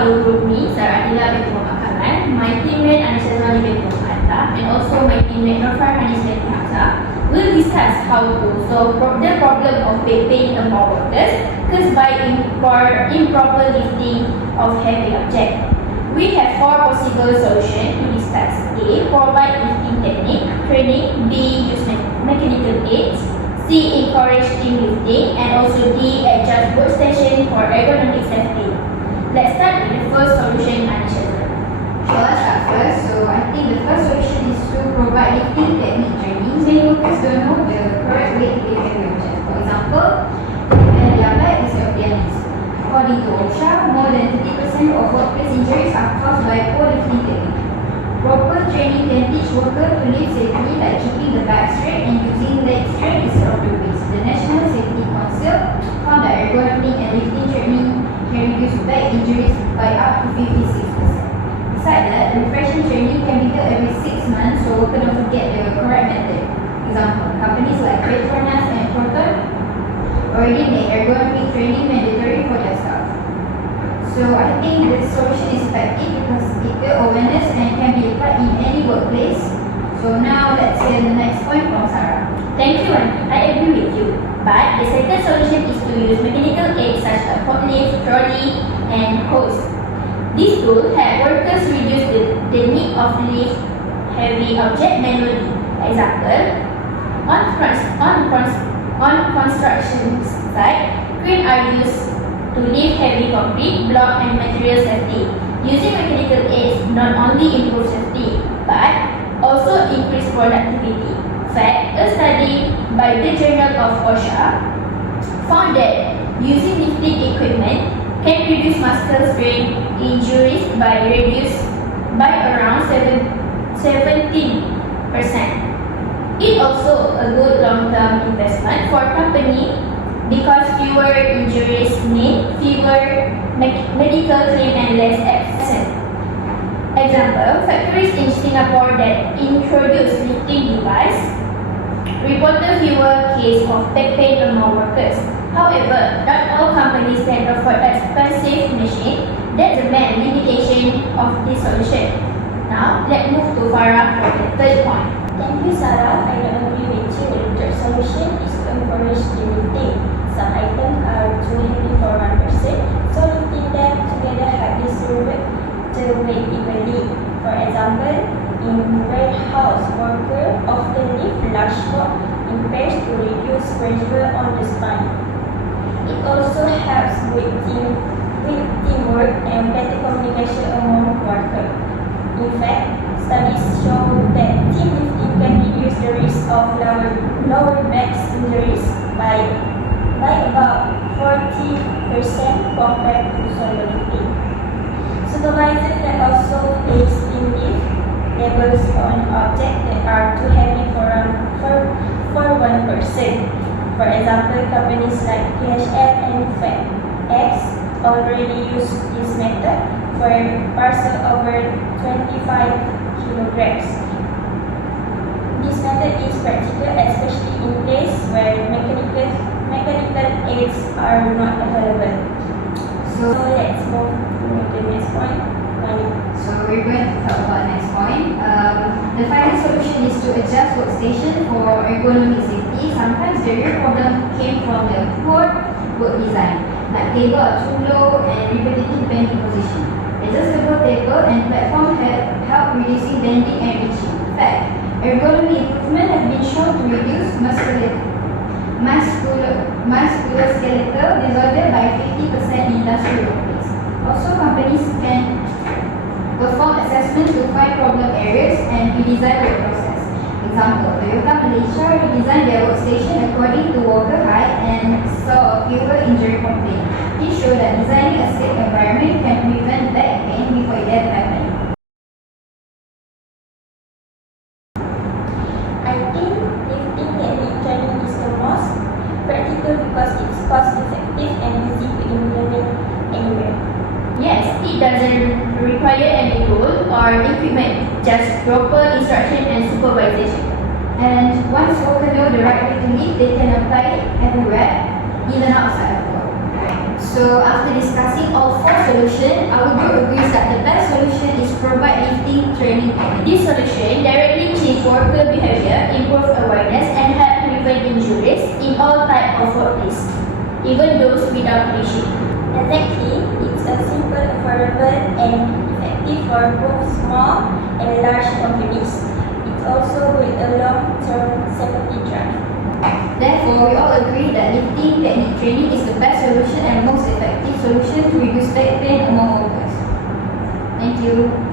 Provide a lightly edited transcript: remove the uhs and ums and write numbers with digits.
our group me, Sarah Adila binti Muhammad Kamal, my teammate Anisha Zali binti Muhammad Atta, and also my teammate Nofar Hanis binti Hamza will discuss how to solve the problem of paying the more workers caused by improper lifting of heavy objects. We have 4 possible solutions to discuss. A. Provide lifting technique, training. B. Use mechanical aids. C. Encourage team lifting. And also D. Adjust workstation for ergonomic safety. Let's start with the first solution, Anisha. So let's start first. So I think the first solution is to provide lifting technique training. Many workers don't know the correct way to lift heavy objects. For example, their back is a pianist. According to OSHA, more than 30% of workplace injuries are caused by poor lifting technique. Proper training can teach workers to lift safely, like keeping the back straight and using leg strength instead of the waist. The National Safety Council found that ergonomic and lifting training can reduce back injuries by up to 56%. Besides that, refreshing training can be held every 6 months so workers don't forget the correct method. Example, companies like Petronas and Proton already make ergonomic training mandatory for their staff. So I think this solution is effective because it builds awareness and can be applied in any workplace. So now let's hear the next point from Sarah. Thank you, Auntie. I agree with you. But the second solution is to use mechanical aids such as forklift, trolley, and hose. These tools help workers reduce the need of lift heavy object manually. Example, on construction site, cranes are used to lift heavy concrete, block, and material safety. Using mechanical aids not only improves safety but also increase productivity. In fact, a study by the Journal of OSHA found that using lifting equipment can reduce muscle strain injuries by around 17%. It's also a good long-term investment for company because fewer injuries need fewer medical claims and less accidents. Example, factories in Singapore that introduce lifting device reported fewer cases of back pain among workers. However, not all companies can afford expensive machines. That's the main limitation of this solution. Now, let's move to Farah for the third point. Thank you, Sarah. I agree with you. The third solution is to encourage lifting. Some items are too heavy for one person, so lifting them together helps distribute the weight evenly. For example, in warehouse, workers often lift large blocks in pairs to reduce pressure on the spine. It also helps with teamwork and better communication among workers. In fact, studies show that team lifting can reduce the risk of lower back injuries by about 40% compared to solo lifting. Supervisors can also place team lift labels on objects that are too heavy for one person. For example, companies like DHL and FedEx already use this method for parcel over 25 kilograms. This method is practical, especially in places where mechanical aids are not available. So let's move to the next point. So we're going to talk about the next point. The final solution is to adjust workstation for ergonomic safety. Sometimes the real problem came from the poor work design, like table are too low and repetitive bending position. Adjustable table and platform help reducing bending and reaching. In fact, ergonomic improvement have been shown to reduce musculoskeletal disorder by 50% in industrial workplace. Also, companies can perform assessment to find problem areas and redesign the process. Example, Toyota Malaysia redesigned their workstation according to worker height and saw fewer injury complaints. This shows that designing a safe environment can prevent back pain before it ever happens. I think lifting technique training is the most practical because it's cost effective and easy to implement anywhere. Yes, it doesn't require any tool or equipment, just proper instruction and supervision. And once workers know the right way to lift, they can apply it everywhere, even outside of work. So after discussing all four solutions, our group agrees that the best solution is provide lifting training techniques. This solution directly change worker behavior, improve awareness, and help prevent injuries in all types of workplace, even those without leadership. Exactly, it's a simple, affordable, and effective for both small and large companies. It also with a long-term safety drive. Therefore, we all agree that lifting technique training is the best solution and most effective solution to reduce back pain among workers. Thank you.